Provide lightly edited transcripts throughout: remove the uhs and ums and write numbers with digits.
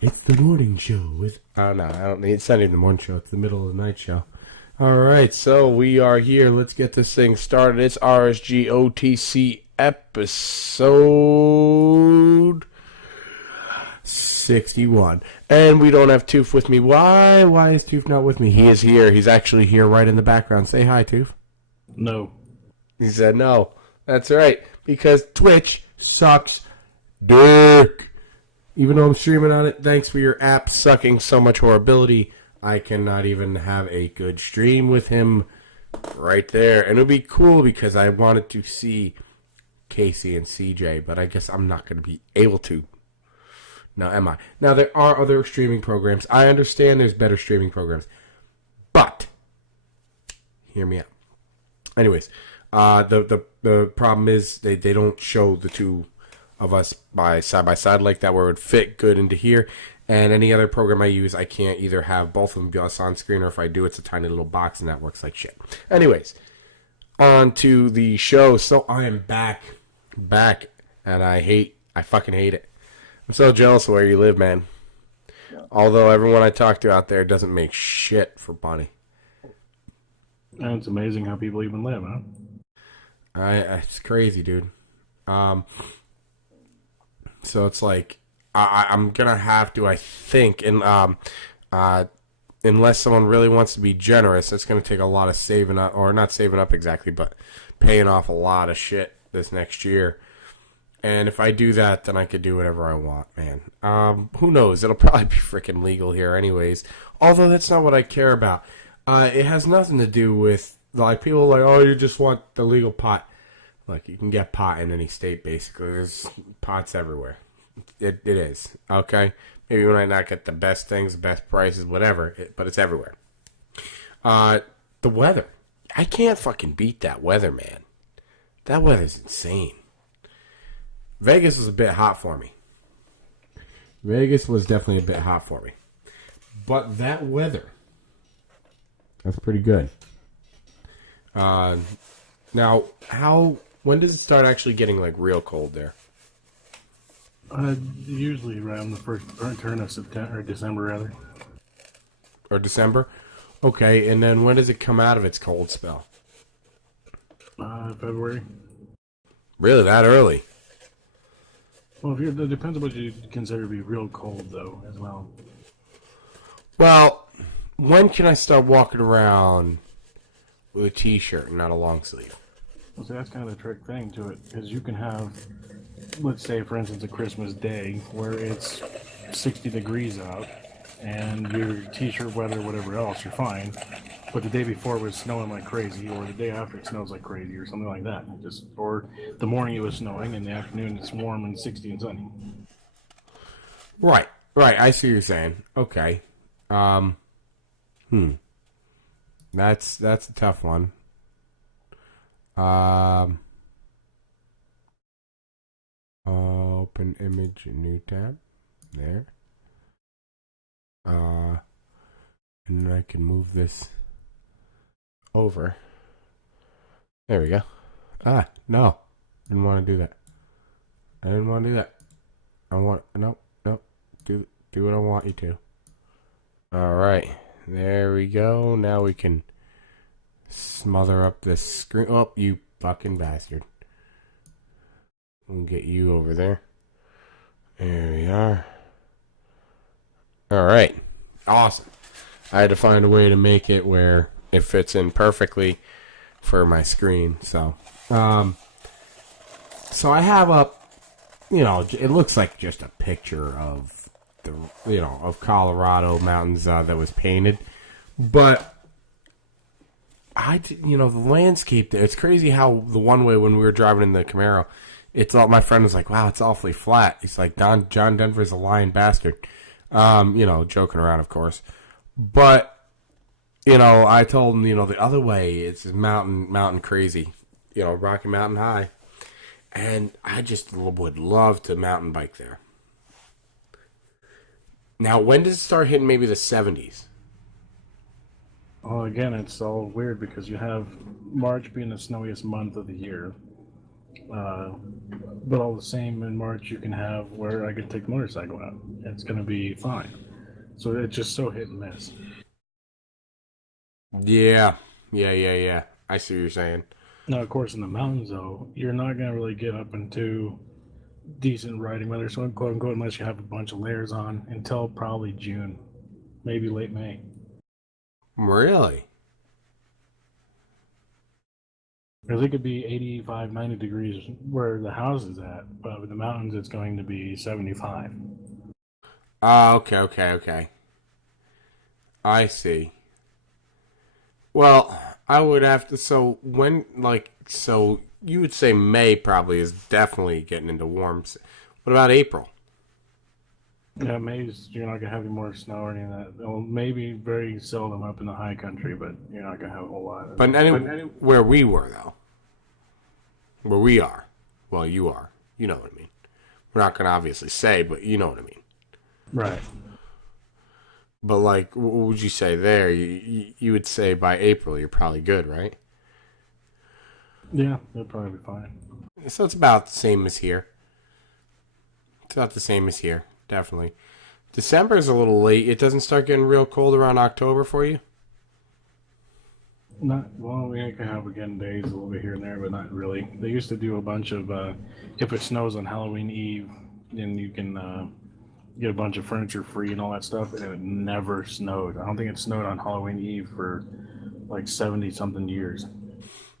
It's the morning show with... Oh, no, I don't need... It's not even the morning show. It's the middle of the night show. All right, so we are here. Let's get this thing started. It's RSG OTC episode 61. And we don't have Toof with me. Why? Why is Toof not with me? He is here. He's actually here right in the background. Say hi, Toof. No. He said no. That's right. Because Twitch sucks dick. Even though I'm streaming on it, thanks for your app sucking so much horribility. I cannot even have a good stream with him right there. And it would be cool because I wanted to see Casey and CJ, but I guess I'm not going to be able to. Now, am I? Now, there are other streaming programs. I understand there's better streaming programs. But, hear me out. Anyways, the problem is they don't show the two of us by side like that where it would fit good into here. And any other program I use, I can't either have both of them just on screen, or if I do, it's a tiny little box, and that works like shit. Anyways, on to the show. So I am back, and I fucking hate it. I'm so jealous of where you live, man. Yeah. Although everyone I talk to out there doesn't make shit for money. And it's amazing how people even live, huh? It's crazy, dude. So it's like, I'm going to have to, I think, and unless someone really wants to be generous, it's going to take a lot of saving up, or not saving up exactly, but paying off a lot of shit this next year. And if I do that, then I could do whatever I want, man. Who knows? It'll probably be freaking legal here anyways. Although that's not what I care about. It has nothing to do with, like, people are like, oh, you just want the legal pot. Like, you can get pot in any state, basically. There's pots everywhere. It is, okay? Maybe we might not get the best things, the best prices, whatever, but it's everywhere. The weather. I can't fucking beat that weather, man. That weather's insane. Vegas was a bit hot for me. Vegas was definitely a bit hot for me. But that weather, that's pretty good. Now, when does it start actually getting, like, real cold there? Usually around the first turn of September, or December, rather. Or December? Okay, and then when does it come out of its cold spell? February. Really, that early? Well, it depends on what you consider to be real cold, though, as well. Well, when can I start walking around with a t-shirt and not a long sleeve? Well, see, that's kind of the trick thing to it, because you can have, let's say, for instance, a Christmas day where it's 60 degrees out, and your t-shirt, weather, whatever else, you're fine. But the day before it was snowing like crazy, or the day after it snows like crazy, or something like that. Or the morning it was snowing, and the afternoon it's warm and 60 and sunny. Right. I see what you're saying. Okay. That's a tough one. Open image, new tab. There. And then I can move this over. There we go. No. Didn't want to do that. I didn't want to do that. Nope. Do what I want you to. Alright. There we go. Now we can smother up this screen. Oh, you fucking bastard. We'll get you over there. There we are. Alright. Awesome. I had to find a way to make it where it fits in perfectly for my screen. So I have up, it looks like just a picture of of Colorado mountains that was painted. But the landscape there, it's crazy how the one way when we were driving in the Camaro, my friend was like, wow, it's awfully flat. He's like, John Denver's a lying bastard. Joking around, of course. But, I told him, the other way, it's mountain crazy. Rocky Mountain High. And I just would love to mountain bike there. Now, when does it start hitting maybe the 70s? Well, again, it's all weird because you have March being the snowiest month of the year. But all the same, in March you can have where I could take the motorcycle out. It's going to be fine. So it's just so hit and miss. Yeah. Yeah. I see what you're saying. Now, of course, in the mountains, though, you're not going to really get up into decent riding weather, so quote unquote, unless you have a bunch of layers on until probably June, maybe late May. Really? Because it could be 85, 90 degrees where the house is at, but with the mountains, it's going to be 75. Okay. I see. Well, I would have to. So when, so you would say May probably is definitely getting into warm. What about April? Yeah, May's, you're not going to have any more snow or any of that. Well, maybe very seldom up in the high country, but you're not going to have a whole lot of But it. where we were though, where we are, well, you are. You know what I mean. We're not going to obviously say, but you know what I mean. Right. But like, what would you say there? You would say by April you're probably good, right? Yeah, it'll probably be fine. So it's about the same as here. It's about the same as here, definitely. December is a little late. It doesn't start getting real cold around October for you? Not well. We can have again days a little bit here and there, but not really. They used to do a bunch of if it snows on Halloween Eve, then you can get a bunch of furniture free and all that stuff. And it never snowed. I don't think it snowed on Halloween Eve for like 70 something years.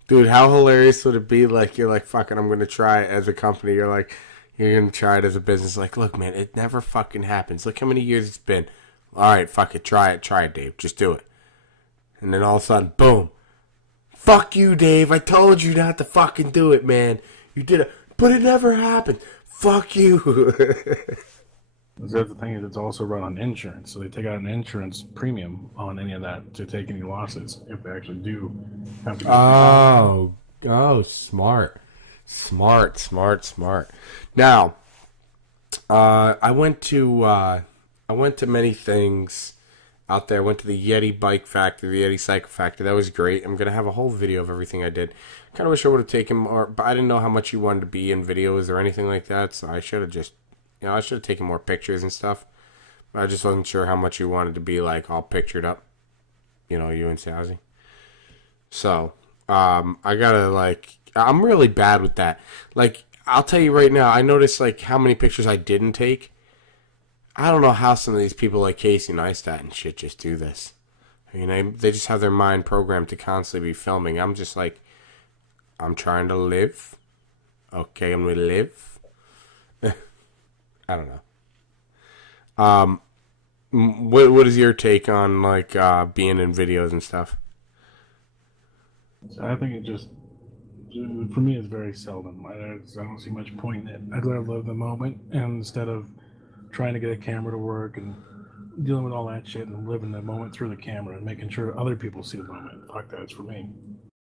Dude, how hilarious would it be? Like, you're like, fucking, I'm going to try it as a company. You're like, you're going to try it as a business. Like, look, man, it never fucking happens. Look how many years it's been. All right, fuck it. Try it, Dave. Just do it. And then all of a sudden, boom. Fuck you, Dave. I told you not to fucking do it, man. You did it. But it never happened. Fuck you. The other thing is it's also run on insurance, so they take out an insurance premium on any of that to take any losses if they actually do have to go. Smart. Now, I went to many things out there. I went to the Yeti Bike Factory, the Yeti Cycle Factory. That was great. I'm gonna have a whole video of everything I did. Kind of wish I would have taken more, but I didn't know how much you wanted to be in videos or anything like that. So I should have just, I should have taken more pictures and stuff. But I just wasn't sure how much you wanted to be like all pictured up. You and Sazzy. So, I gotta I'm really bad with that. Like, I'll tell you right now, I noticed like how many pictures I didn't take. I don't know how some of these people like Casey Neistat and shit just do this. They just have their mind programmed to constantly be filming. I'm just like, I'm trying to live. Okay, I'm gonna live. I don't know. What is your take on like being in videos and stuff? So I think it just, for me, it's very seldom. I don't see much point in it. I'd rather live the moment, and instead of trying to get a camera to work and dealing with all that shit and living the moment through the camera and making sure other people see the moment. Fuck that, it's for me.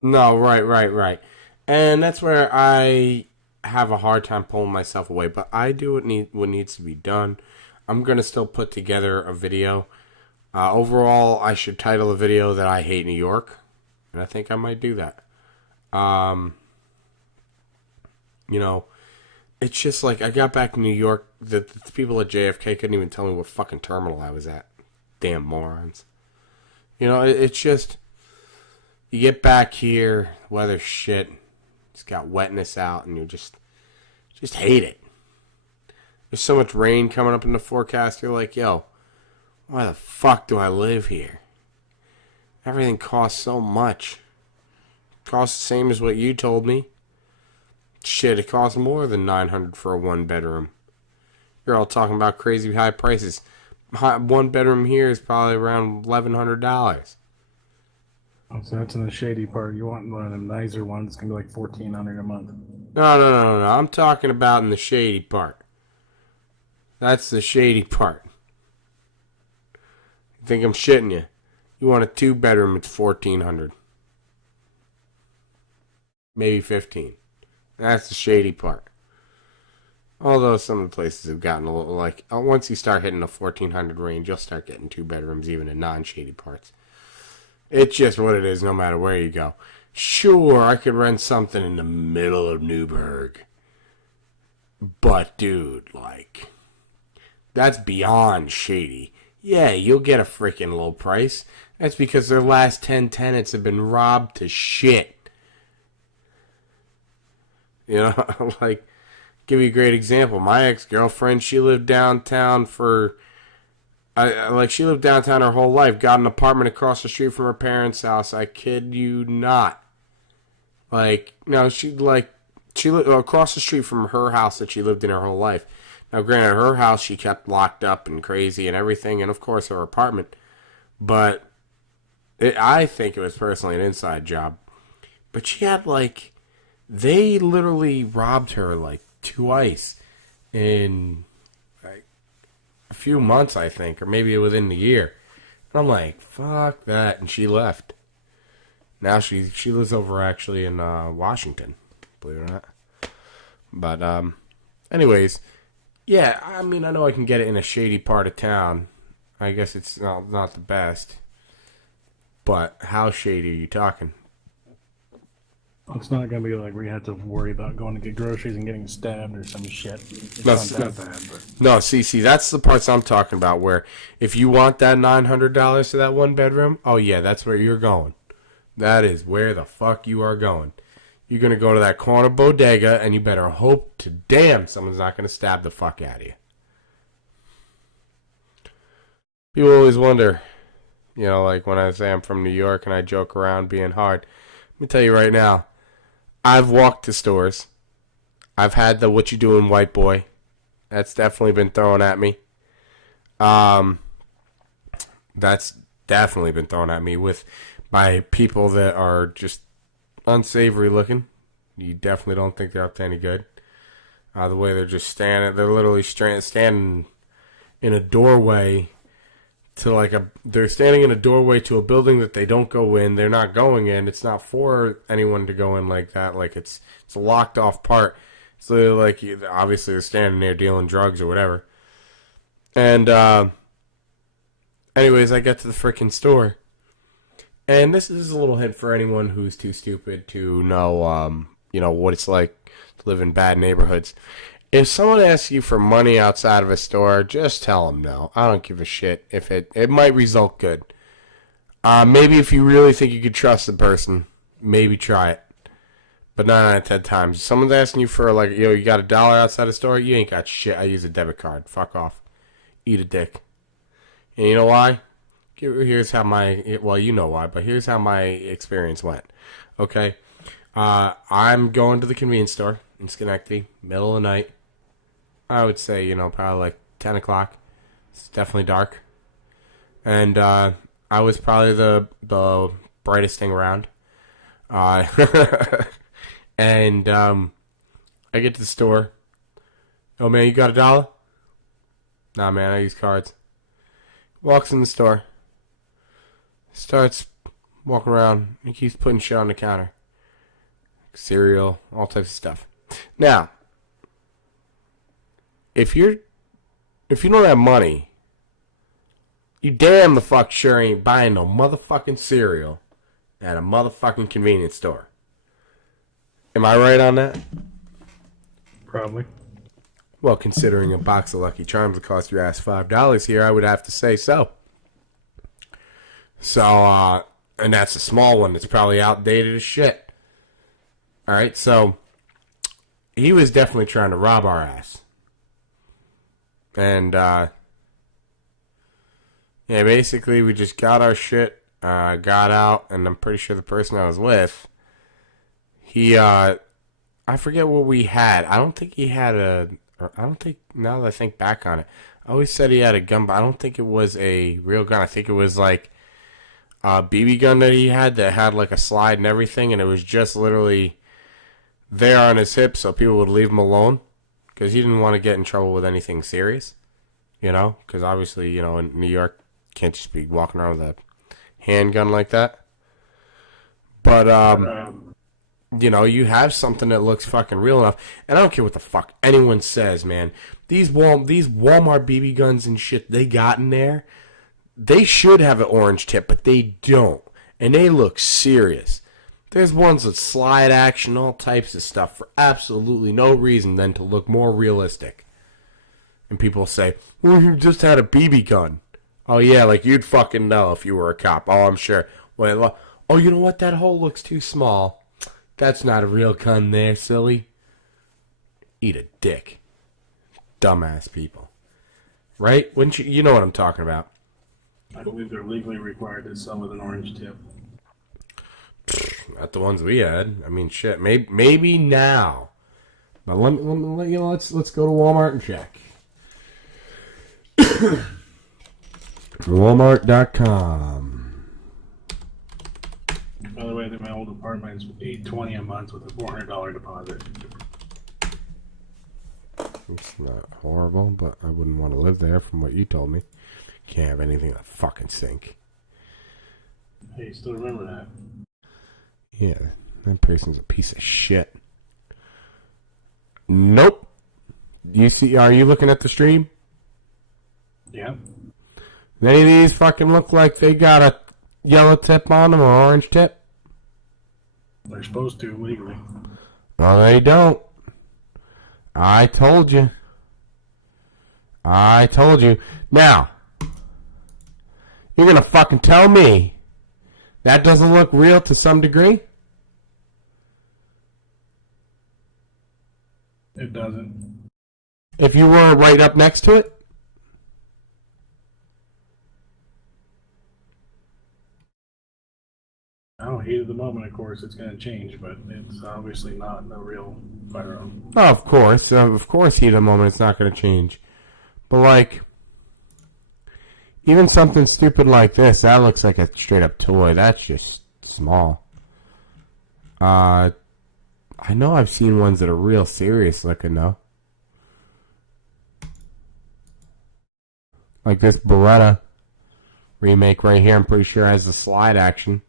No, right. And that's where I have a hard time pulling myself away, but I do what needs to be done. I'm going to still put together a video. Overall, I should title a video that I hate New York, and I think I might do that. It's just like I got back to New York. The people at JFK couldn't even tell me what fucking terminal I was at. Damn morons. It's just you get back here, weather's shit. It's got wetness out, and you just hate it. There's so much rain coming up in the forecast. You're like, yo, why the fuck do I live here? Everything costs so much. It costs the same as what you told me. Shit, it costs more than $900 for a one bedroom. You're all talking about crazy high prices. One bedroom here is probably around $1,100. Oh, so that's in the shady part. You want one of them nicer ones? It's gonna be like $1,400 a month. No. I'm talking about in the shady part. That's the shady part. You think I'm shitting you? You want a 2-bedroom? It's $1,400, maybe $1,500. That's the shady part. Although some of the places have gotten a little like once you start hitting the $1,400 range, you'll start getting 2 bedrooms even in non-shady parts. It's just what it is, no matter where you go. Sure, I could rent something in the middle of Newburgh. But, dude, like, that's beyond shady. Yeah, you'll get a freaking low price. That's because their last 10 tenants have been robbed to shit. You know, like, give you a great example. My ex-girlfriend, she lived downtown she lived downtown her whole life. Got an apartment across the street from her parents' house. I kid you not. Like, no, she lived across the street from her house that she lived in her whole life. Now, granted, her house she kept locked up and crazy and everything, and of course her apartment. But I think it was personally an inside job. But she had, like, they literally robbed her, like, twice in, like, a few months, I think, or maybe within the year. And I'm like, fuck that. And she left. Now she lives over actually in Washington, believe it or not. But, anyways, yeah, I mean, I know I can get it in a shady part of town. I guess it's not the best. But how shady are you talking? It's not going to be like where you have to worry about going to get groceries and getting stabbed or some shit. It's not that bad. But. No, see, that's the parts I'm talking about, where if you want that $900 to that one bedroom, oh yeah, that's where you're going. That is where the fuck you are going. You're going to go to that corner bodega, and you better hope to damn someone's not going to stab the fuck out of you. People always wonder, you know, like when I say I'm from New York and I joke around being hard. Let me tell you right now, I've walked to stores. I've had the what you doing white boy. That's definitely been thrown at me. That's definitely been thrown at me by people that are just unsavory looking. You definitely don't think they're up to any good. The way they're just standing, they're literally standing in a doorway to they're standing in a doorway to a building that they don't go in. They're not going in. It's not for anyone to go in like that. Like it's a locked off part. So like obviously they're standing there dealing drugs or whatever. And anyways, I get to the freaking store. And this is a little hint for anyone who's too stupid to know, what it's like to live in bad neighborhoods. If someone asks you for money outside of a store, just tell them no. I don't give a shit if it might result good. Maybe if you really think you could trust the person, maybe try it. But 9 out of 10 times, if someone's asking you for you got $1 outside the store, you ain't got shit. I use a debit card. Fuck off. Eat a dick. And you know why? Here's how you know why, but here's how my experience went. Okay? I'm going to the convenience store in Schenectady, middle of the night. I would say, probably like 10 o'clock. It's definitely dark. And I was probably the brightest thing around. And I get to the store. Oh, man, you got $1? Nah, man, I use cards. Walks in the store. Starts walking around. He keeps putting shit on the counter. Cereal, all types of stuff. Now, if you don't have money, you damn the fuck sure ain't buying no motherfucking cereal at a motherfucking convenience store. Am I right on that? Probably. Well, considering a box of Lucky Charms will cost your ass $5 here, I would have to say so. So, and that's a small one that's probably outdated as shit. Alright, so he was definitely trying to rob our ass. And, basically we just got our shit, got out, and I'm pretty sure the person I was with, I forget what we had. I don't think, now that I think back on it, I always said he had a gun, but I don't think it was a real gun. I think it was like a BB gun that he had that had like a slide and everything, and it was just literally there on his hip so people would leave him alone because he didn't want to get in trouble with anything serious, because obviously, in New York, you can't just be walking around with a handgun like that. But, you have something that looks fucking real enough, and I don't care what the fuck anyone says, man. These Walmart BB guns and shit they got in there, they should have an orange tip, but they don't, and they look serious. There's ones with slide action, all types of stuff for absolutely no reason than to look more realistic. And people say, well, you just had a BB gun. Oh, yeah, like you'd fucking know if you were a cop. Oh, I'm sure. Well, oh, you know what? That hole looks too small. That's not a real gun there, silly. Eat a dick. Dumbass people. Right? Wouldn't you? You know what I'm talking about. I believe they're legally required to sell with an orange tip. Not the ones we had. I mean, shit. Maybe now. But let's go to Walmart and check. Walmart.com. By the way, my old apartment's $820 a month with a $400 deposit. It's not horrible, but I wouldn't want to live there from what you told me. Can't have anything that fucking sink. Hey, you still remember that? Yeah, that person's a piece of shit. Nope. Are you looking at the stream? Yeah. Any of these fucking look like they got a yellow tip on them or orange tip? They're supposed to, legally. Well, they don't. I told you. Now, you're gonna fucking tell me that doesn't look real to some degree? It doesn't. If you were right up next to it? Oh, heat of the moment, of course, it's going to change, but it's obviously not a real firearm. Oh, of course, heat of the moment, it's not going to change. But like, even something stupid like this, that looks like a straight up toy. That's just small. I know I've seen ones that are real serious looking though. Like this Beretta remake right here, I'm pretty sure has the slide action.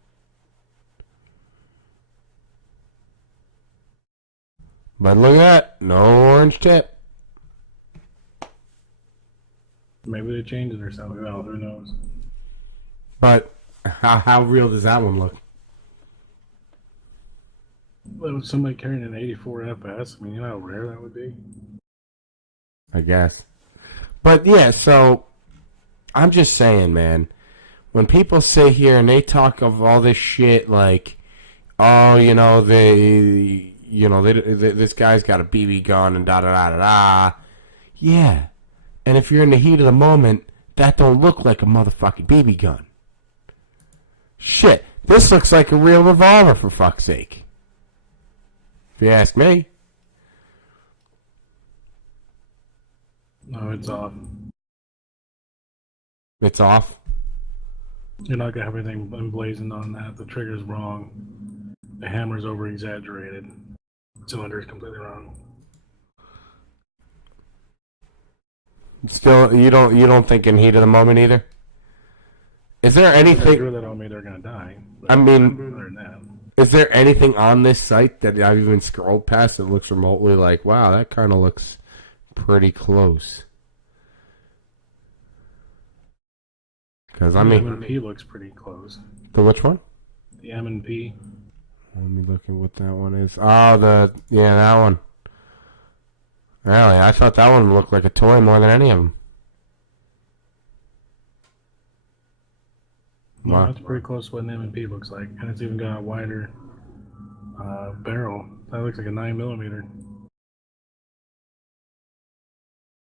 But look at that, no orange tip. Maybe they changed it or something. Well, who knows? But how real does that one look? Well, somebody carrying an 84 FS, I mean, you know how rare that would be? I guess. But yeah, so I'm just saying, man, when people sit here and they talk of all this shit like, oh, this guy's got a BB gun and da da da da da. Yeah. And if you're in the heat of the moment, that don't look like a motherfucking BB gun. Shit. This looks like a real revolver, for fuck's sake. If you ask me. No, it's off. It's off? You're not going to have anything emblazoned on that. The trigger's wrong. The hammer's over-exaggerated. Cylinder's completely wrong. Still, you don't think in heat of the moment either? Is there anything? Sure that don't mean they're gonna die. I mean, other than that, is there anything on this site that I've even scrolled past that looks remotely like, wow, that kind of looks pretty close? Because I mean, the M&P looks pretty close. The which one? The M&P. Let me look at what that one is. Oh, that one. Really, I thought that one looked like a toy more than any of them. No, that's pretty close to what an M&P looks like, and it's even got a wider barrel. That looks like a 9mm.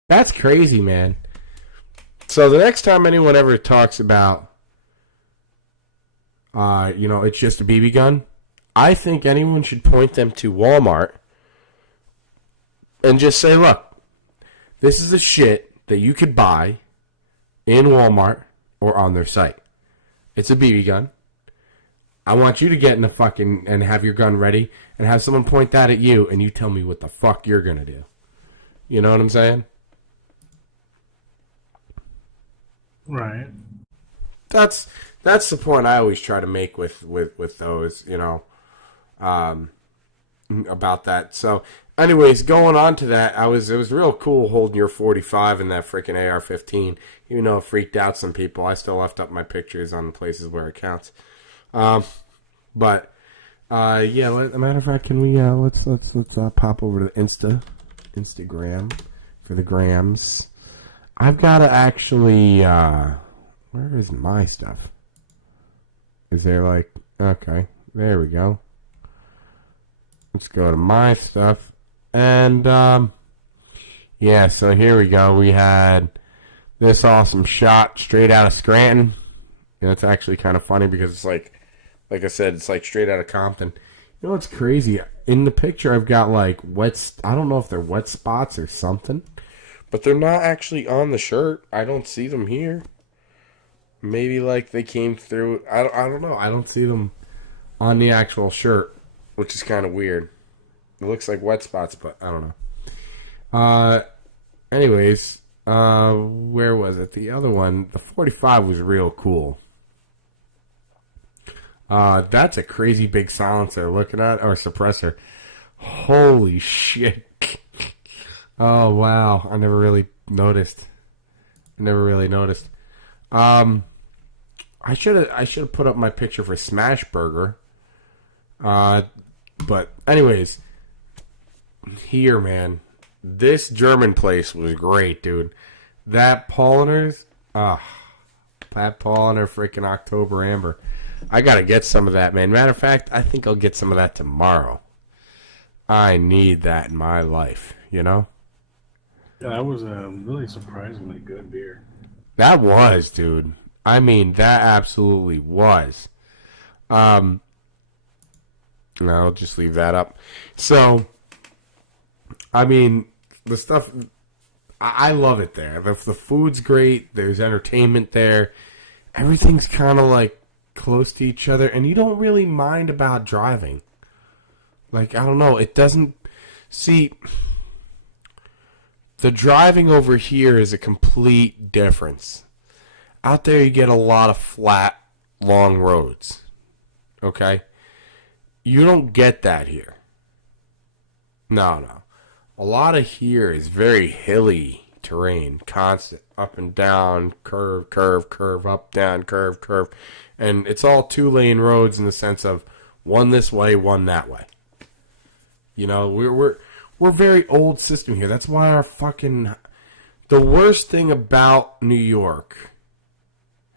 That's crazy, man. So the next time anyone ever talks about, it's just a BB gun, I think anyone should point them to Walmart and just say, look, this is the shit that you could buy in Walmart or on their site. It's a BB gun. I want you to get in the fucking and have your gun ready and have someone point that at you and you tell me what the fuck you're going to do. You know what I'm saying? Right. That's the point I always try to make with those, about that. So, anyways, going on to that, it was real cool holding your 45 in that freaking AR-15. Even though it freaked out some people, I still left up my pictures on the places where it counts. But Yeah. As a matter of fact, can we let's pop over to the Instagram for the grams. I've got to actually. Where is my stuff? Is there like okay? There we go. Let's go to my stuff, and yeah. So here we go. We had this awesome shot straight out of Scranton. And it's actually kind of funny because it's like I said, it's like straight out of Compton. You know what's crazy? In the picture, I've got like I don't know if they're wet spots or something, but they're not actually on the shirt. I don't see them here. Maybe like they came through. I don't know. I don't see them on the actual shirt, which is kind of weird. It looks like wet spots, but I don't know. Anyways, where was it? The other one, the 45 was real cool. That's a crazy big silencer looking at, or suppressor. Holy shit. Oh, wow. I never really noticed. I should have put up my picture for Smash Burger. But anyways, here, man. This German place was great, dude. That Polliner's, Pat Polliner freaking October Amber. I gotta get some of that, man. Matter of fact, I think I'll get some of that tomorrow. I need that in my life, you know? Yeah, that was a really surprisingly good beer. That was, dude. I mean, that absolutely was. No, I'll just leave that up. So, I mean, the stuff, I love it there. The food's great. There's entertainment there. Everything's kind of like close to each other, and you don't really mind about driving. Like, I don't know, it doesn't... See, the driving over here is a complete difference. Out there you get a lot of flat, long roads. Okay? You don't get that here. No. A lot of here is very hilly terrain, constant, up and down, curve, up, down, curve. And it's all 2-lane roads in the sense of one this way, one that way. You know, we're very old system here. That's why our fucking... The worst thing about New York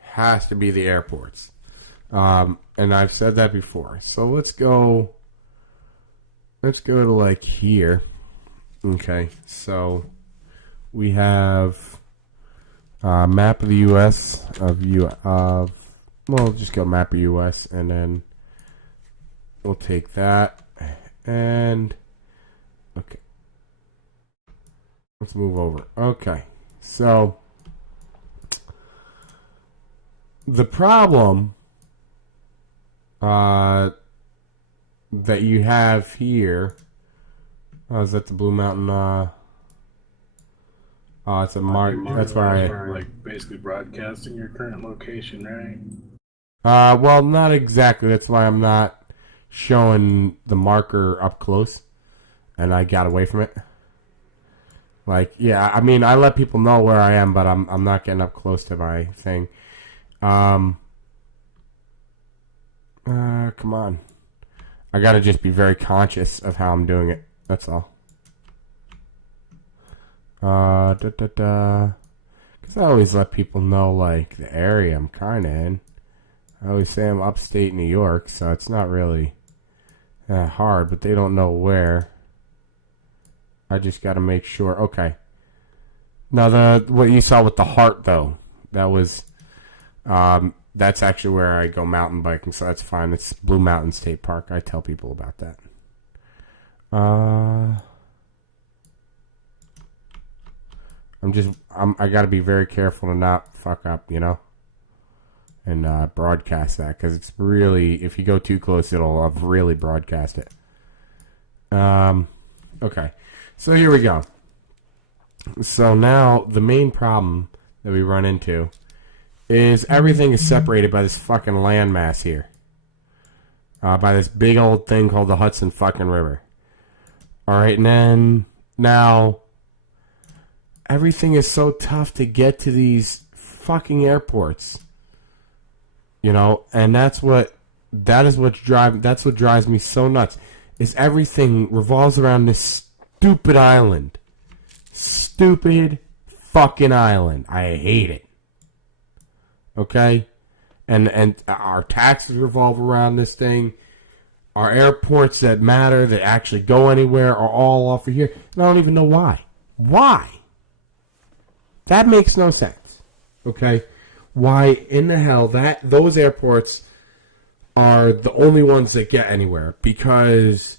has to be the airports. And I've said that before. So let's go to like here. Okay, so we have a map of the U.S. Well, just go map of U.S. and then we'll take that and okay. Let's move over. Okay, so the problem that you have here. Oh, is that the Blue Mountain? Oh, it's a mark. That's why. Like basically broadcasting your current location, right? Well, not exactly. That's why I'm not showing the marker up close, and I got away from it. Like, yeah, I mean, I let people know where I am, but I'm not getting up close to my thing. Come on. I gotta just be very conscious of how I'm doing it. That's all. Because I always let people know, like, the area I'm kind of in. I always say I'm upstate New York, so it's not really that hard, but they don't know where. I just got to make sure. Okay. Now, what you saw with the heart, though, that was, that's actually where I go mountain biking, so that's fine. It's Blue Mountain State Park. I tell people about that. I got to be very careful to not fuck up, you know, and broadcast that, because it's really, if you go too close, it'll really broadcast it. Okay, so here we go. So now the main problem that we run into is everything is separated by this fucking landmass here, by this big old thing called the Hudson fucking River. All right, and then now everything is so tough to get to these fucking airports, you know, and that's what That's what drives me so nuts. Is everything revolves around this stupid island. Stupid fucking island. I hate it. Okay? And our taxes revolve around this thing. Our airports that matter, that actually go anywhere, are all off of here. And I don't even know why. Why? That makes no sense. Okay? Why in the hell those airports are the only ones that get anywhere? Because,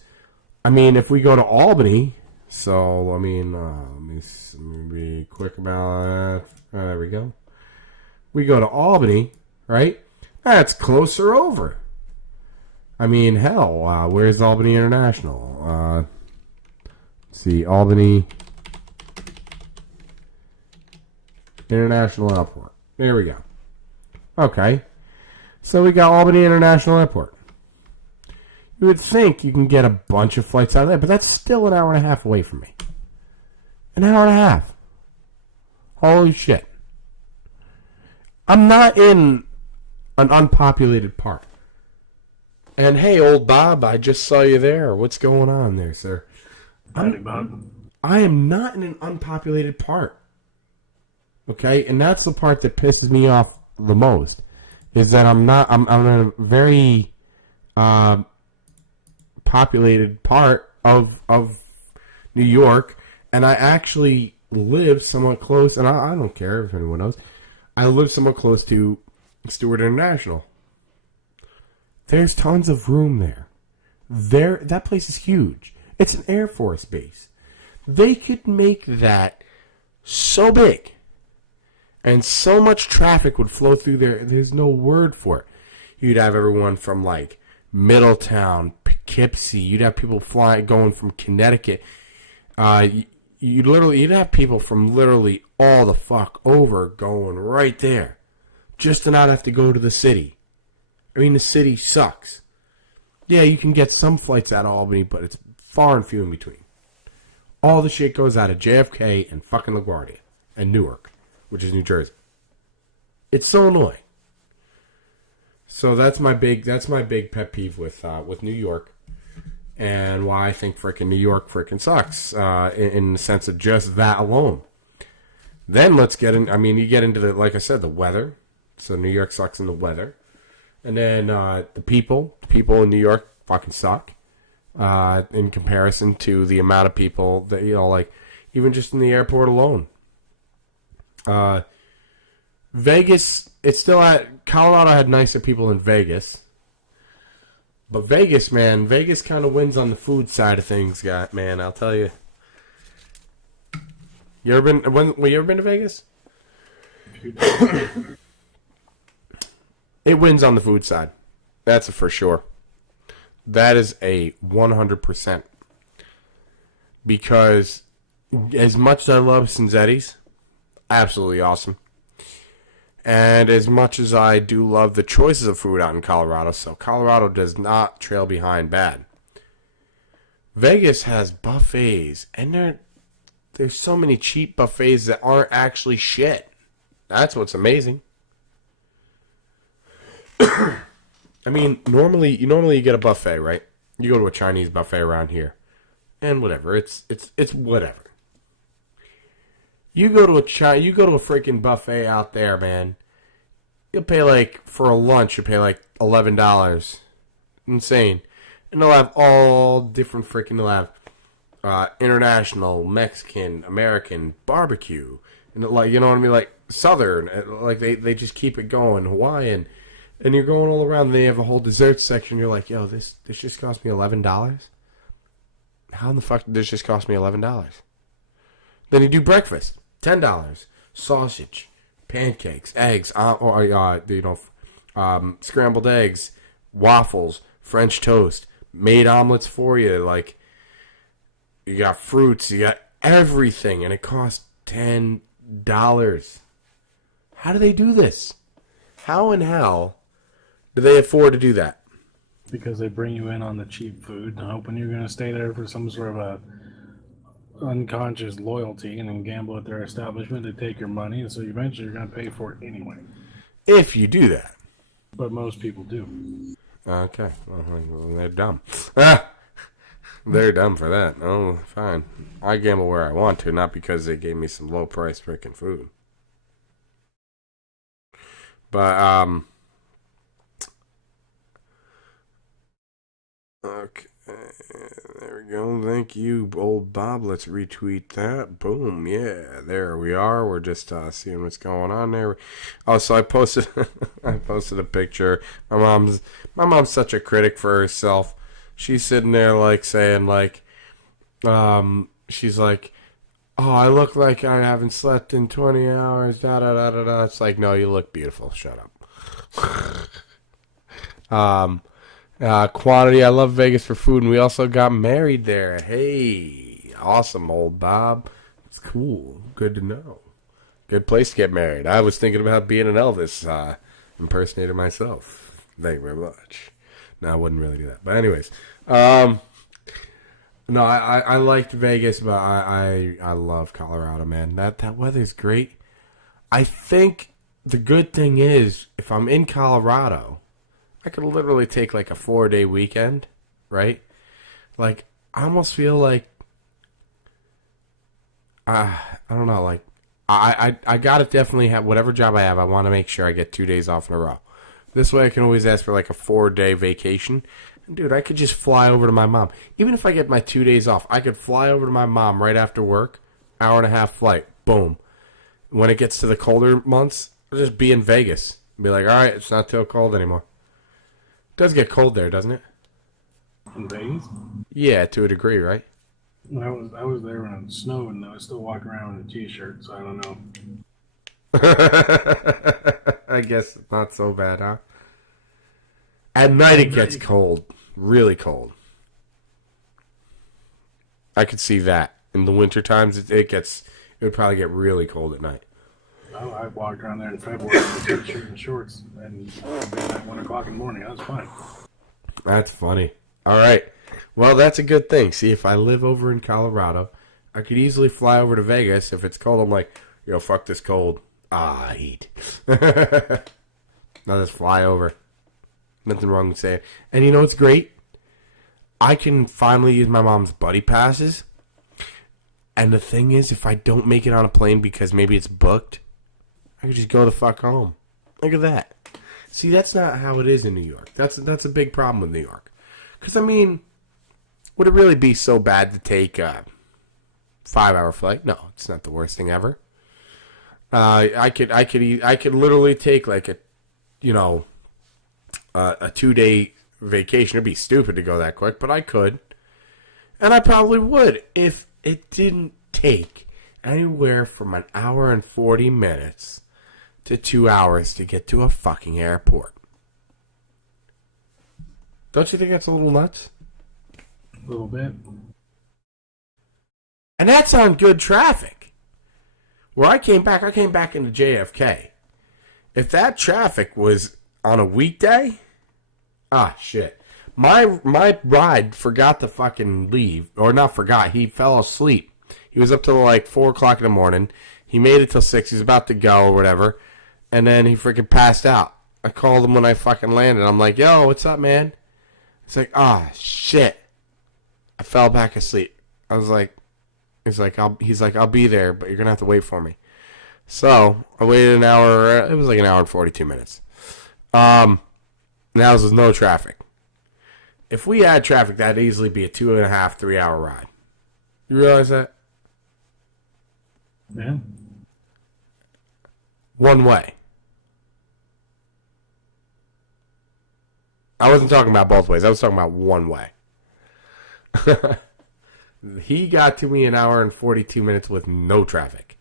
I mean, if we go to Albany, so, I mean, let me be quick about that. There we go. We go to Albany, right? That's closer over. I mean, hell, where's Albany International? Let's see, Albany International Airport. There we go. Okay. So we got Albany International Airport. You would think you can get a bunch of flights out of there, but that's still an hour and a half away from me. An hour and a half. Holy shit. I'm not in an unpopulated part. And hey, old Bob, I just saw you there. What's going on there, sir? I am not in an unpopulated part. Okay? And that's the part that pisses me off the most. Is that I'm in a very populated part of New York, and I actually live somewhat close, and I don't care if anyone knows, I live somewhat close to Stewart International. There's tons of room there. That place is huge. It's an Air Force base. They could make that so big, and so much traffic would flow through there. There's no word for it. You'd have everyone from like Middletown, Poughkeepsie. You'd have people going from Connecticut. You'd have people from literally all the fuck over going right there, just to not have to go to the city. I mean, the city sucks. Yeah, you can get some flights out of Albany, but it's far and few in between. All the shit goes out of JFK and fucking LaGuardia and Newark, which is New Jersey. It's so annoying. So that's my big pet peeve with New York, and why I think frickin' New York frickin' sucks in the sense of just that alone. Then let's get in. I mean, you get into the, like I said, the weather. So New York sucks in the weather. And then the people in New York fucking suck in comparison to the amount of people that, like, even just in the airport alone. Vegas, Colorado had nicer people than Vegas. But Vegas kind of wins on the food side of things, man, I'll tell you. You ever been to Vegas? It wins on the food side. That's a for sure. That is a 100%. Because as much as I love Cinzetti's, absolutely awesome. And as much as I do love the choices of food out in Colorado, so Colorado does not trail behind bad. Vegas has buffets, and there's so many cheap buffets that aren't actually shit. That's what's amazing. I mean, normally you get a buffet, right? You go to a Chinese buffet around here, and whatever, it's whatever. You go to a freaking buffet out there, man. You'll pay for a lunch, you pay $11. Insane. And they'll have all different they'll have international, Mexican, American, barbecue, and you know what I mean, like Southern, they just keep it going, Hawaiian. And you're going all around, and they have a whole dessert section. You're like, yo, this just cost me $11? How in the fuck did this just cost me $11? Then you do breakfast, $10. Sausage, pancakes, eggs, scrambled eggs, waffles, French toast, made omelets for you. Like, you got fruits, you got everything, and it costs $10. How do they do this? How in hell do they afford to do that? Because they bring you in on the cheap food, hoping you're going to stay there for some sort of a unconscious loyalty and then gamble at their establishment to take your money, and so eventually you're going to pay for it anyway. If you do that. But most people do. Okay. Well, they're dumb. Ah! They're dumb for that. Oh, fine. I gamble where I want to, not because they gave me some low price freaking food. But, okay. There we go. Thank you, old Bob. Let's retweet that. Boom. Yeah, there we are. We're just seeing what's going on there. Oh, so I posted I posted a picture. My mom's such a critic for herself. She's sitting there like saying like she's like, "Oh, I look like I haven't slept in 20 hours." Da da da da da. It's like, "No, you look beautiful. Shut up." Quantity. I love Vegas for food, and we also got married there. Hey, awesome, old Bob. It's cool. Good to know. Good place to get married. I was thinking about being an Elvis impersonator myself. Thank you very much. No, I wouldn't really do that. But anyways, no, I liked Vegas, but I love Colorado, man. That weather's great. I think the good thing is, if I'm in Colorado, I could literally take like a 4-day weekend, right? Like, I almost feel like, I don't know, like, I gotta definitely have, whatever job I have, I want to make sure I get 2 days off in a row. This way I can always ask for like a 4-day vacation. And dude, I could just fly over to my mom. Even if I get my 2 days off, I could fly over to my mom right after work, hour and a half flight, boom. When it gets to the colder months, I'll just be in Vegas. Be like, all right, it's not too cold anymore. It does get cold there, doesn't it? In Vegas? Yeah, to a degree, right? I was there when it snowed, and I was still walking around with a t-shirt, so I don't know. I guess not so bad, huh? At night it gets cold. Really cold. I could see that. In the winter times it would probably get really cold at night. Oh, I walked around there in February with a t-shirt and shorts, and at 1 o'clock in the morning. That was fine. That's funny. All right. Well, that's a good thing. See, if I live over in Colorado, I could easily fly over to Vegas. If it's cold, I'm like, yo, fuck this cold. Heat. Now just fly over. Nothing wrong with saying. And you know what's great? I can finally use my mom's buddy passes. And the thing is, if I don't make it on a plane because maybe it's booked, I could just go the fuck home. Look at that. See, that's not how it is in New York. That's a big problem with New York. Because, I mean, would it really be so bad to take a 5-hour flight? No, it's not the worst thing ever. I could literally take like a 2-day vacation. It'd be stupid to go that quick, but I could. And I probably would if it didn't take anywhere from an hour and 40 minutes to 2 hours to get to a fucking airport. Don't you think that's a little nuts? A little bit. And that's on good traffic. Where I came back into JFK. If that traffic was on a weekday, shit. My ride forgot to fucking leave. Or not forgot, he fell asleep. He was up till like 4 o'clock in the morning. He made it till 6. He was about to go or whatever. And then he freaking passed out. I called him when I fucking landed. I'm like, yo, what's up, man? He's like, shit. I fell back asleep. I was like, he's like, I'll be there, but you're going to have to wait for me. So I waited an hour. It was like an hour and 42 minutes. Now there's no traffic. If we had traffic, that'd easily be a 2.5, 3 hour ride. You realize that? Yeah. One way. I wasn't talking about both ways. I was talking about one way. He got to me an hour and 42 minutes with no traffic.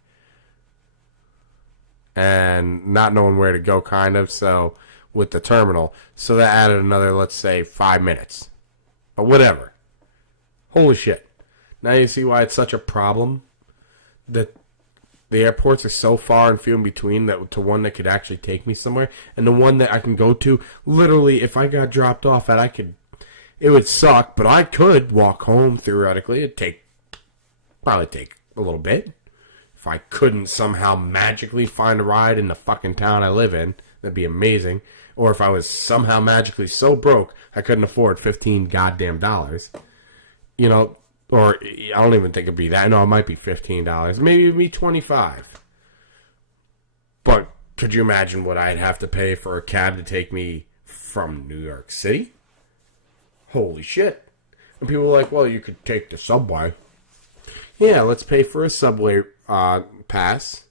And not knowing where to go, kind of, so with the terminal. So that added another, let's say, 5 minutes. But whatever. Holy shit. Now you see why it's such a problem that the airports are so far and few in between that to one that could actually take me somewhere. And the one that I can go to, literally, if I got dropped off at, it would suck, but I could walk home theoretically. It'd probably take a little bit. If I couldn't somehow magically find a ride in the fucking town I live in, that'd be amazing. or if I was somehow magically so broke I couldn't afford $15 goddamn dollars, you know, or I don't even think it'd be that. No, it might be $15. Maybe it'd be $25. But could you imagine what I'd have to pay for a cab to take me from New York City? Holy shit. And people are like, well, you could take the subway. Yeah, let's pay for a subway pass.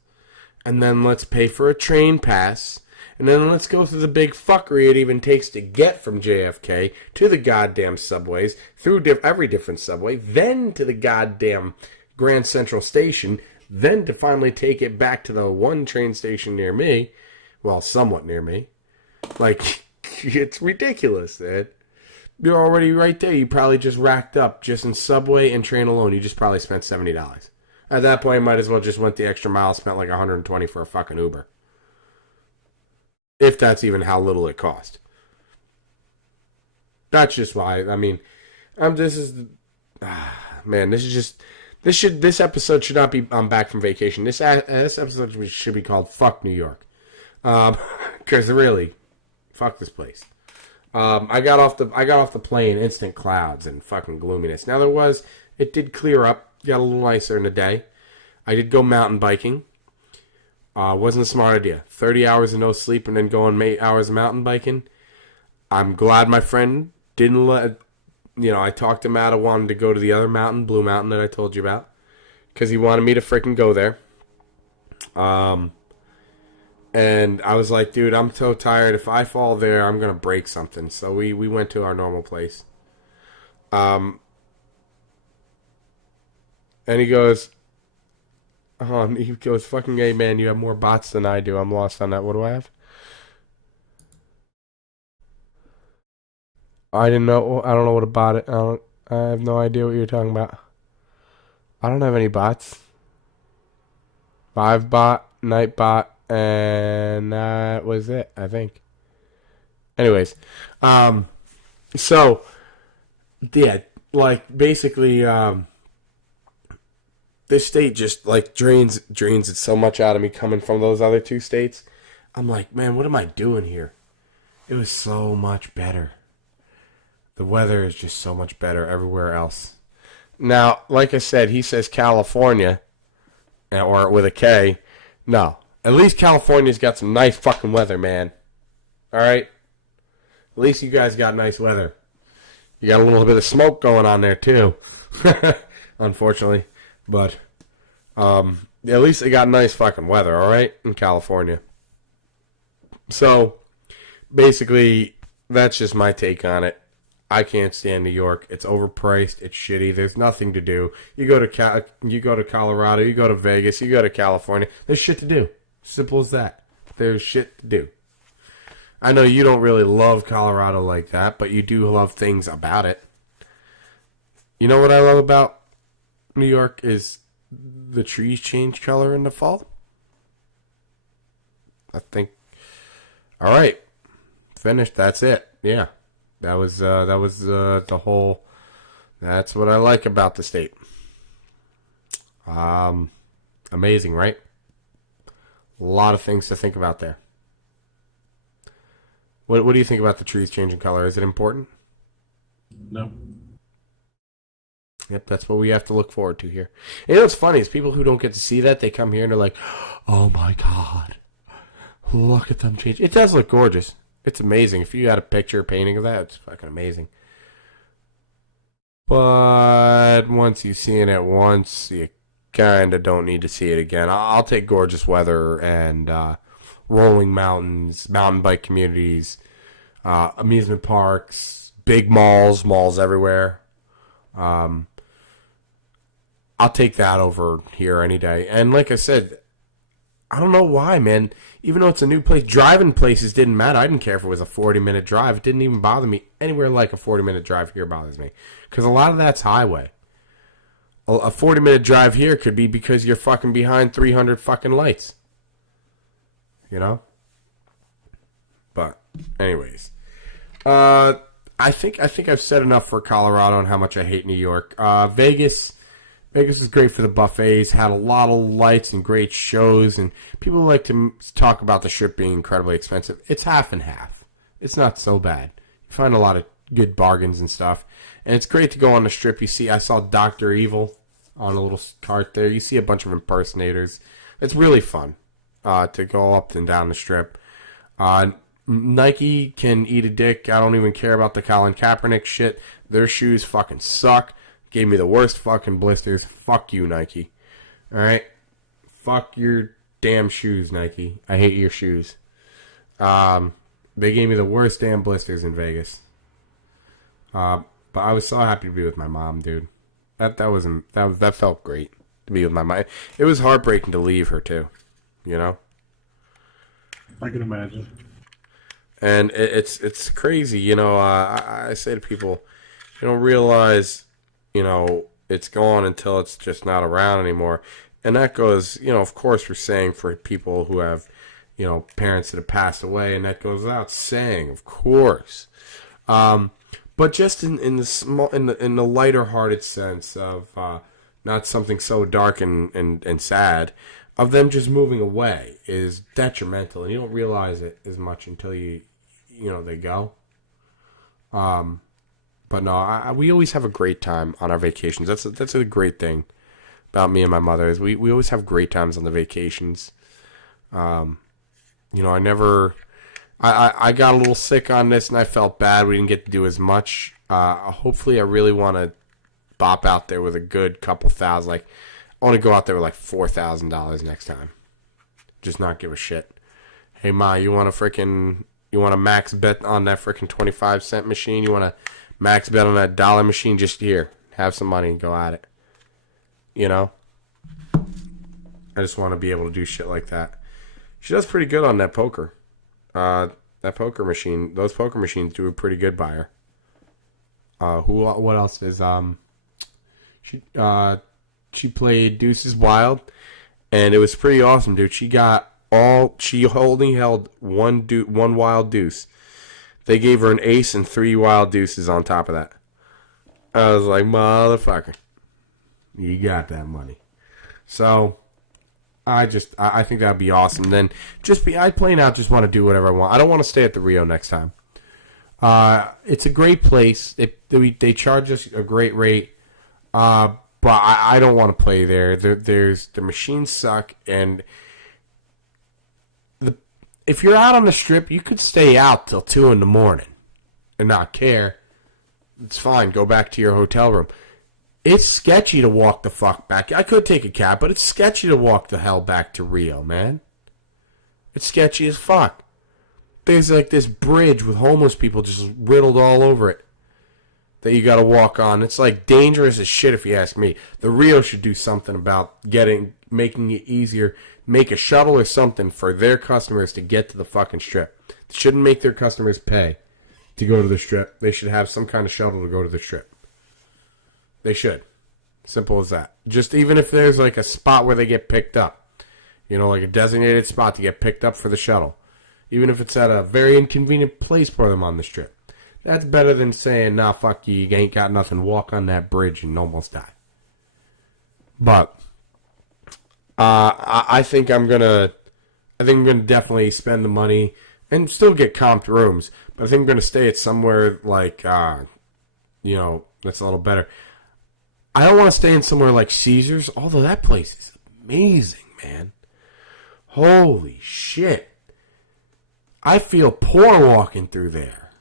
And then let's pay for a train pass. And then let's go through the big fuckery it even takes to get from JFK to the goddamn subways, through every different subway, then to the goddamn Grand Central Station, then to finally take it back to the one train station near me. Well, somewhat near me. Like, it's ridiculous, man. You're already right there. You probably just racked up, just in subway and train alone, you just probably spent $70. At that point, you might as well just went the extra mile, spent like $120 for a fucking Uber. If that's even how little it cost. That's just why. I mean, this episode should not be I'm back from vacation. This episode should be called Fuck New York. Because really, fuck this place. I got off the plane, instant clouds and fucking gloominess. Now it did clear up, got a little nicer in the day. I did go mountain biking. Wasn't a smart idea. 30 hours of no sleep and then going 8 hours of mountain biking. I'm glad my friend didn't let, I talked him out of wanting to go to the other mountain, Blue Mountain that I told you about. Because he wanted me to freaking go there. And I was like, dude, I'm so tired. If I fall there, I'm going to break something. So we went to our normal place. And he goes, fucking, hey, man, you have more bots than I do. I'm lost on that. What do I have? I didn't know. I don't know what a bot is. I have no idea what you're talking about. I don't have any bots. 5 bot, night bot, and that was it, I think. Anyways, so, yeah, like, basically, this state just, like, drains it so much out of me coming from those other 2 states. I'm like, man, what am I doing here? It was so much better. The weather is just so much better everywhere else. Now, like I said, he says California, or with a K. No. At least California's got some nice fucking weather, man. Alright? At least you guys got nice weather. You got a little bit of smoke going on there, too. Unfortunately. But, at least they got nice fucking weather, alright? In California. So, basically, that's just my take on it. I can't stand New York. It's overpriced. It's shitty. There's nothing to do. You go to Colorado. You go to Vegas. You go to California. There's shit to do. Simple as that. There's shit to do. I know you don't really love Colorado like that, but you do love things about it. You know what I love about New York is the trees change color in the fall. I think. All right. Finished. That's it. Yeah. That was the whole. That's what I like about the state. Amazing, right? A lot of things to think about there. What do you think about the trees changing color? Is it important? No. Yep, that's what we have to look forward to here. And you know what's funny is people who don't get to see that, they come here and they're like, "Oh my god, look at them change." It does look gorgeous. It's amazing. If you had a picture or painting of that, it's fucking amazing. But once you've seen it once, you kind of don't need to see it again. I'll take gorgeous weather and rolling mountains, mountain bike communities, amusement parks, big malls everywhere. I'll take that over here any day. And like I said, I don't know why, man. Even though it's a new place, driving places didn't matter. I didn't care if it was a 40-minute drive. It didn't even bother me. Anywhere like a 40-minute drive here bothers me. Because a lot of that's highway. A 40-minute drive here could be because you're fucking behind 300 fucking lights. You know? But, anyways. I think I've said enough for Colorado and how much I hate New York. Vegas is great for the buffets, had a lot of lights and great shows, and people like to talk about the Strip being incredibly expensive. It's half and half. It's not so bad. You find a lot of good bargains and stuff. And it's great to go on the strip. You see, I saw Dr. Evil on a little cart there. You see a bunch of impersonators. It's really fun to go up and down the strip. Nike can eat a dick. I don't even care about the Colin Kaepernick shit. Their shoes fucking suck. Gave me the worst fucking blisters. Fuck you, Nike. Alright? Fuck your damn shoes, Nike. I hate your shoes. They gave me the worst damn blisters in Vegas. But I was so happy to be with my mom, dude. That felt great to be with my mom. It was heartbreaking to leave her too. You know? I can imagine. And it's crazy, you know. I say to people, you don't realize, you know, it's gone until it's just not around anymore. And that goes, you know, of course we're saying for people who have, you know, parents that have passed away, and that goes without saying, of course. But just in the lighter hearted sense of not something so dark and sad, of them just moving away is detrimental, and you don't realize it as much until you know they go. But no, we always have a great time on our vacations. That's a great thing about me and my mother is we always have great times on the vacations. You know, I got a little sick on this and I felt bad. We didn't get to do as much. Hopefully, I really want to bop out there with a good couple thousand. Like, I want to go out there with like $4,000 next time. Just not give a shit. Hey, Ma, you want to max bet on that freaking 25-cent machine? You want to max bet on that dollar machine? Just here. Have some money and go at it. You know? I just want to be able to do shit like that. She does pretty good on that poker. That poker machine, those poker machines do a pretty good by her. What else is, she played Deuces Wild, and it was pretty awesome, dude. She only held one wild deuce. They gave her an ace and 3 wild deuces on top of that. I was like, motherfucker. You got that money. So, I think that'd be awesome. Then, I plain out just want to do whatever I want. I don't want to stay at the Rio next time. It's a great place. They charge us a great rate. But I don't want to play there. The machines suck, and if you're out on the strip, you could stay out till 2 in the morning and not care. It's fine. Go back to your hotel room. It's sketchy to walk the fuck back. I could take a cab, but it's sketchy to walk the hell back to Rio, man. It's sketchy as fuck. There's like this bridge with homeless people just riddled all over it that you gotta walk on. It's like dangerous as shit if you ask me. The Rio should do something about making it easier, make a shuttle or something for their customers to get to the fucking strip. They shouldn't make their customers pay to go to the strip. They should have some kind of shuttle to go to the strip. They should. Simple as that. Just even if there's like a spot where they get picked up. You know, like a designated spot to get picked up for the shuttle. Even if it's at a very inconvenient place for them on the strip. That's better than saying, nah, fuck you, you ain't got nothing. Walk on that bridge and almost die. But I think I'm gonna definitely spend the money and still get comped rooms. But I think I'm gonna stay at somewhere like you know, that's a little better. I don't want to stay in somewhere like Caesars, although that place is amazing, man. Holy shit. I feel poor walking through there.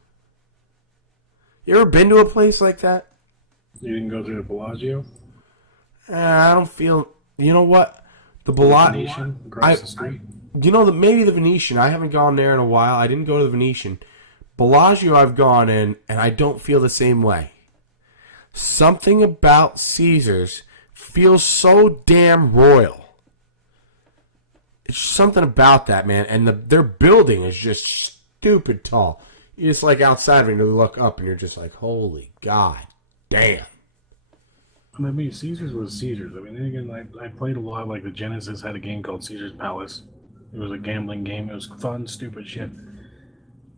You ever been to a place like that? You didn't go through the Bellagio? I don't feel... You know what? The Bellagio... Venetian, across the street? You know, maybe the Venetian. I haven't gone there in a while. I didn't go to the Venetian. Bellagio I've gone in, and I don't feel the same way. Something about Caesars feels so damn royal. It's something about that, man. And their building is just stupid tall. You just like outside of it, and you look up, and you're just like, holy god damn. I mean, Caesars was Caesars. I mean, then again, I played a lot. Like the Genesis had a game called Caesar's Palace. It was a gambling game. It was fun, stupid shit.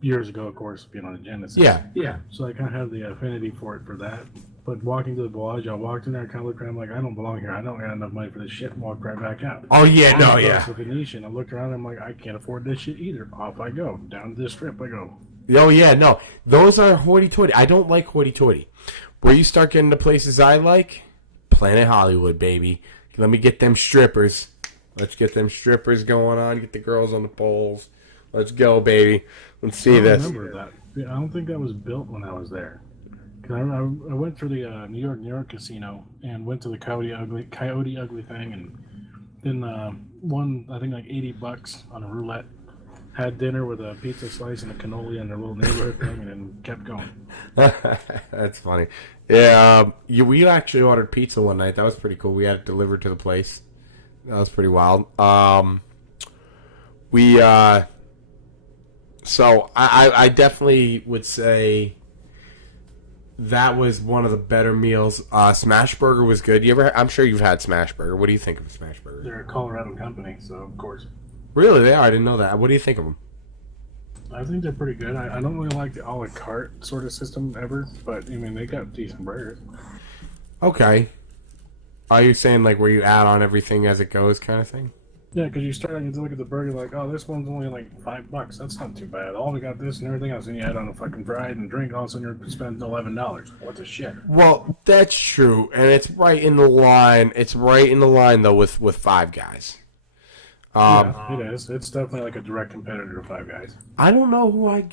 Years ago, of course, being on the Genesis. Yeah. So I kind of had the affinity for that. But walking to the Bellagio, I walked in there, kind of looked around, I'm like, I don't belong here. I don't got enough money for this shit, and walked right back out. Oh, yeah, no, yeah. The Venetian, I looked around, I'm like, I can't afford this shit either. Off I go. Down to the strip I go. Oh, yeah, no. Those are hoity-toity. I don't like hoity-toity. Where you start getting the places I like, Planet Hollywood, baby. Let me get them strippers. Let's get them strippers going on. Get the girls on the poles. Let's go, baby. Let's see this. I remember that. Yeah, I don't think that was built when I was there. Cause I went through the New York casino and went to the Coyote Ugly thing, and then won I think like $80 on a roulette. Had dinner with a pizza slice and a cannoli in their little neighborhood thing, and then kept going. That's funny. Yeah, we actually ordered pizza one night. That was pretty cool. We had it delivered to the place. That was pretty wild. So I definitely would say that was one of the better meals. Smash Burger was good. I'm sure you've had Smash Burger. What do you think of Smash Burger? They're a Colorado company, so of course. Really, they are. I didn't know that. What do you think of them? I think they're pretty good. I don't really like the a la carte sort of system ever, but I mean they got decent burgers. Okay. Are you saying like where you add on everything as it goes, kind of thing? Yeah, because you start and you look at the burger like, oh, this one's only like $5. That's not too bad. Oh, we got this and everything else, and you add on a fucking fried and drink. All of a sudden, you're spending $11. What the shit? Well, that's true, and it's right in the line. It's right in the line though with Five Guys. Yeah, it is. It's definitely like a direct competitor to Five Guys. I don't know who I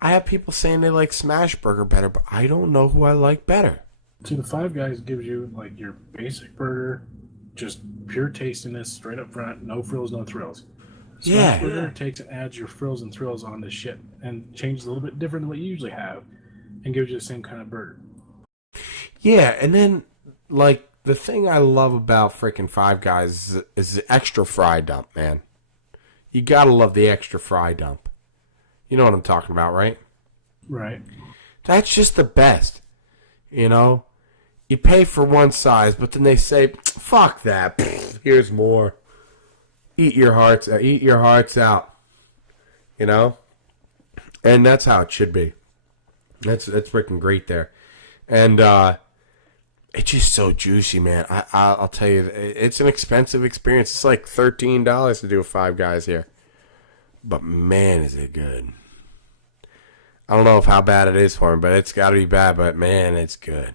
have people saying they like Smash Burger better, but I don't know who I like better. See, the Five Guys gives you like your basic burger, just pure tastiness, straight up front, no frills, no thrills. Smash Burger takes and adds your frills and thrills on this shit and changes a little bit different than what you usually have, and gives you the same kind of burger. Yeah, and then like the thing I love about freaking Five Guys is the extra fry dump, man. You gotta love the extra fry dump. You know what I'm talking about, right? Right. That's just the best. You know? You pay for one size, but then they say, fuck that. Here's more. Eat your hearts out. You know? And that's how it should be. That's freaking great there. And it's just so juicy, man. I'll tell you, it's an expensive experience. It's like $13 to do a Five Guys here. But man, is it good. I don't know if how bad it is for him, but it's got to be bad. But man, it's good.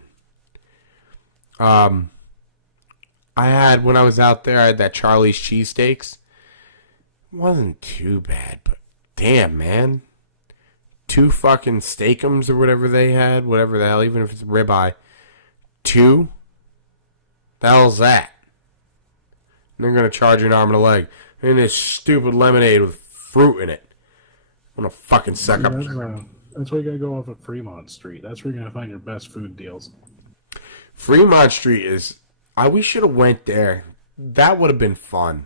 When I was out there, I had that Charlie's cheesesteaks. It wasn't too bad, but damn, man. 2 fucking steakums or whatever they had, whatever the hell, even if it's ribeye. 2? The hell's that? And they're going to charge you an arm and a leg. And this stupid lemonade with fruit in it. I'm going to fucking suck up. That's why you got to go off of Fremont Street. That's where you're going to find your best food deals. Fremont Street is... we should have went there. That would have been fun.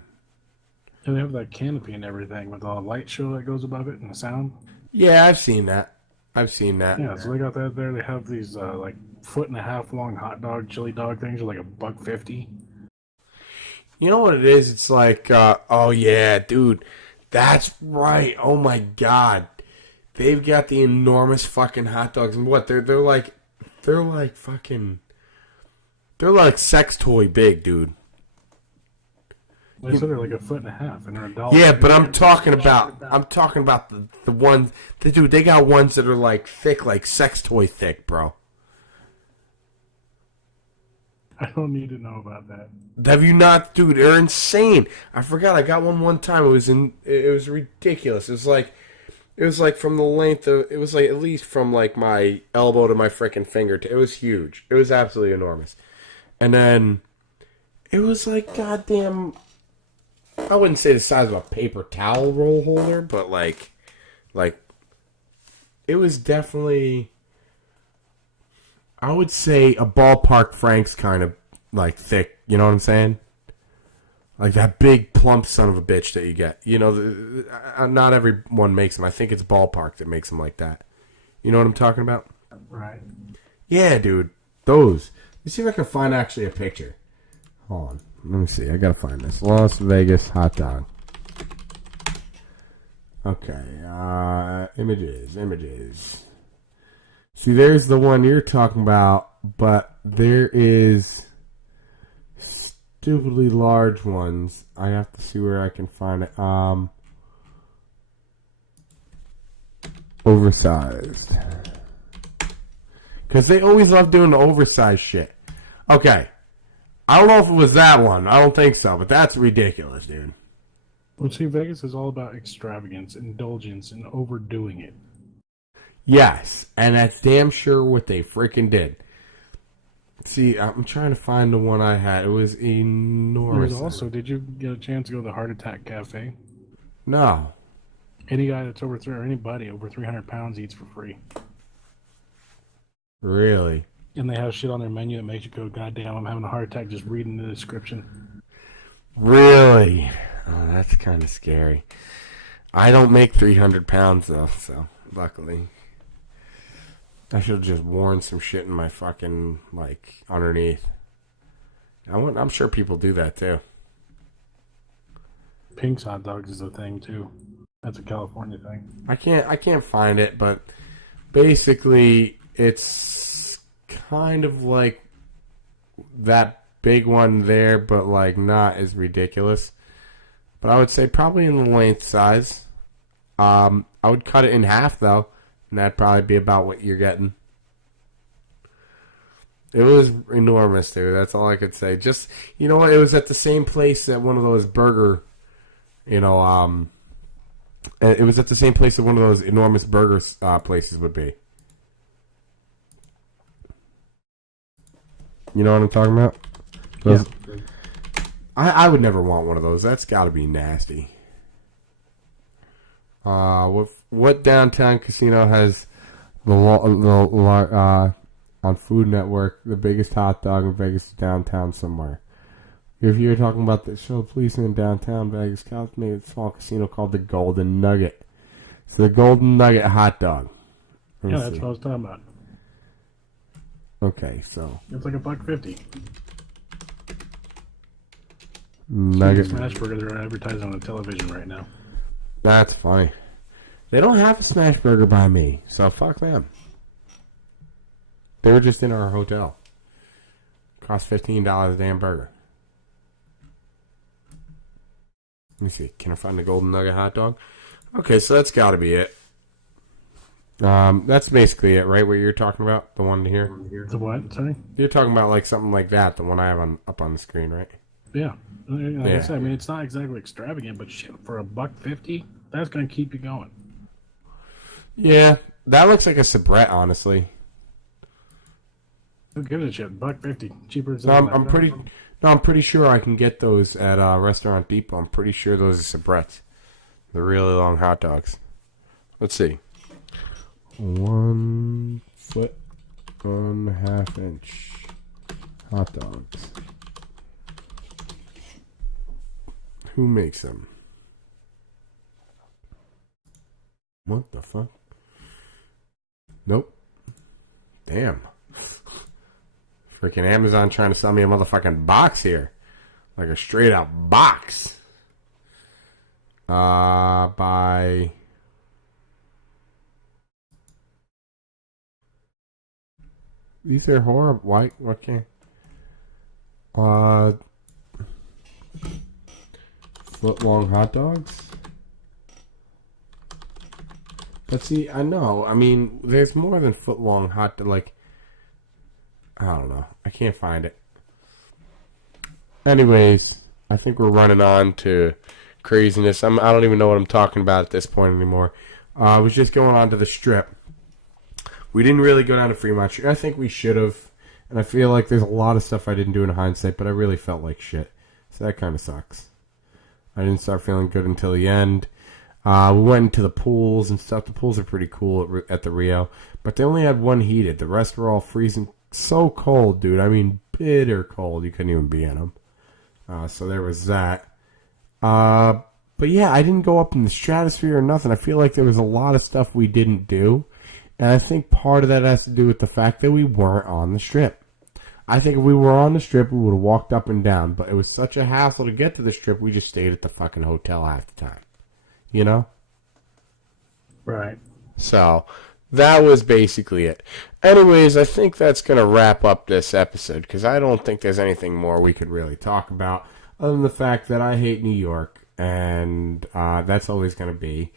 And they have that canopy and everything with the light show that goes above it and the sound. Yeah, I've seen that. Yeah, so they got that there. They have these like 1.5 foot long hot dog, chili dog things are like $1.50. You know what it is? It's like, oh yeah, dude, that's right. Oh my god, they've got the enormous fucking hot dogs, and what they're like fucking, they're like sex toy big, dude. They said they're like 1.5 foot, and they're $1. Yeah, but I'm talking about the ones, dude. They got ones that are like thick, like sex toy thick, bro. I don't need to know about that. Have you not, dude? They're insane. I forgot. I got one time. It was ridiculous. It was like from the length of. It was like at least from like my elbow to my freaking finger. It was huge. It was absolutely enormous. And then it was like goddamn. I wouldn't say the size of a paper towel roll holder, but like it was definitely. I would say a ballpark Frank's kind of like thick. You know what I'm saying? Like that big plump son of a bitch that you get. You know, not everyone makes them. I think it's ballpark that makes them like that. You know what I'm talking about? Right. Yeah, dude. Those. Let me see if I can find actually a picture. Hold on. Let me see. I gotta find this. Las Vegas hot dog. Okay. Images. See, there's the one you're talking about, but there is stupidly large ones. I have to see where I can find it. Oversized. Because they always love doing the oversized shit. Okay. I don't know if it was that one. I don't think so, but that's ridiculous, dude. Well, see, Vegas is all about extravagance, indulgence, and overdoing it. Yes, and that's damn sure what they freaking did. See, I'm trying to find the one I had. It was enormous. There's also, did you get a chance to go to the Heart Attack Cafe? No. Any guy that's over or anybody over 300 pounds eats for free. Really? And they have shit on their menu that makes you go, God damn, I'm having a heart attack just reading the description. Really? Oh, that's kind of scary. I don't make 300 pounds, though, so luckily. I should have just worn some shit in my fucking, like, underneath. I'm sure people do that, too. Pink's hot dogs is a thing, too. That's a California thing. I can't find it, but basically, it's kind of like that big one there, but, like, not as ridiculous. But I would say probably in the length size. I would cut it in half, though. And that'd probably be about what you're getting. It was enormous, dude. That's all I could say. Just, you know what? It was at the same place that one of those burger, it was at the same place that one of those enormous burger places would be. You know what I'm talking about? Those, yeah. I would never want one of those. That's got to be nasty. What downtown casino has on Food Network the biggest hot dog in Vegas downtown somewhere? If you're talking about the show, police in downtown Vegas, Cal made a small casino called the Golden Nugget. It's the Golden Nugget hot dog. Yeah, that's what I was talking about. Okay, so it's like $1.50. Nugget Smashburger, they're advertising on the television right now. That's funny. They don't have a smash burger by me, so fuck them. They were just in our hotel. Cost $15 a damn burger. Let me see. Can I find the Golden Nugget hot dog? Okay, so that's got to be it. That's basically it, right? What you're talking about? The one here? The what? Sorry? You're talking about like something like that, the one I have up on the screen, right? Yeah. Like I said, I mean, it's not exactly extravagant, but shit, for $1.50, that's going to keep you going. Yeah, that looks like a soubrette, honestly. Who gives a shit? $1.50, cheaper than I'm pretty sure I can get those at Restaurant Depot. I'm pretty sure those are soubrettes. The really long hot dogs. Let's see. 1 foot 1/2 inch hot dogs. Who makes them? What the fuck? Nope. Damn. Freaking Amazon trying to sell me a motherfucking box here. Like a straight out box. By... These are horrible. Why? What can't... foot long hot dogs? But see, I know. I mean, there's more than foot long hot, like, I don't know. I can't find it. Anyways, I think we're running on to craziness. I don't even know what I'm talking about at this point anymore. I was just going on to the Strip. We didn't really go down to Fremont Street. I think we should have. And I feel like there's a lot of stuff I didn't do in hindsight, but I really felt like shit. So that kind of sucks. I didn't start feeling good until the end. We went into the pools and stuff. The pools are pretty cool at the Rio. But they only had one heated. The rest were all freezing so cold, dude. I mean, bitter cold. You couldn't even be in them. So there was that. But yeah, I didn't go up in the stratosphere or nothing. I feel like there was a lot of stuff we didn't do. And I think part of that has to do with the fact that we weren't on the Strip. I think if we were on the Strip, we would have walked up and down. But it was such a hassle to get to the Strip, we just stayed at the fucking hotel half the time. You know? Right. So, that was basically it. Anyways, I think that's going to wrap up this episode, because I don't think there's anything more we could really talk about, other than the fact that I hate New York, and that's always going to be.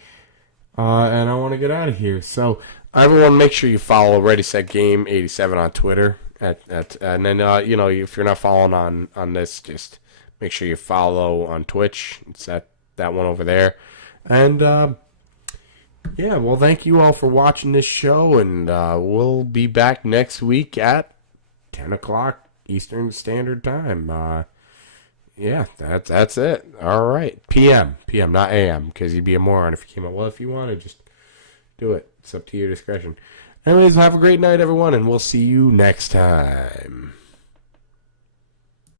and I want to get out of here. So, everyone, make sure you follow Ready Set Game 87 on Twitter. And then if you're not following on this, just make sure you follow on Twitch. It's that one over there. And yeah, well, thank you all for watching this show, and we'll be back next week at 10 o'clock Eastern Standard Time. Yeah, that's it. All right, PM, not AM, because you'd be a moron if you came up. Well, if you want to, just do it. It's up to your discretion. Anyways, have a great night, everyone, and we'll see you next time.